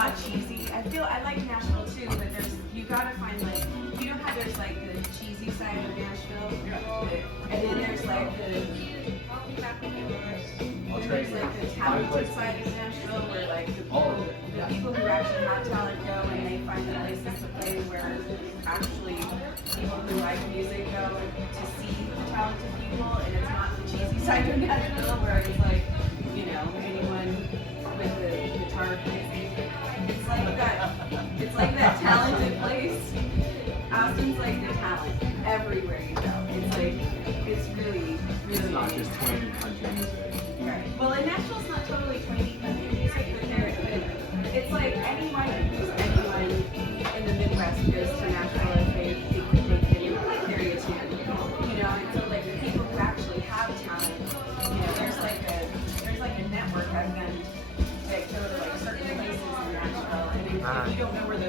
not cheesy. I like Nashville too, but you gotta find like, you know how there's like the cheesy side of Nashville, and then there's like the talented side of Nashville, where like the people who actually have talent go and they find the places to play where actually people who like music go to see the talented people, and it's not the cheesy side of Nashville where it's like, anyone with a guitar crazy. It's like that talented place. Austin's like the talent everywhere you go. It's really, really. It's not just twang country music. Right. Well, in Nashville's not totally twangy country music, but it's like anyone in the Midwest goes to Nashville if they think they can carry a tune. And so like the people who actually have talent, there's like a network I've been that go to like certain places in Nashville, and if you don't know where those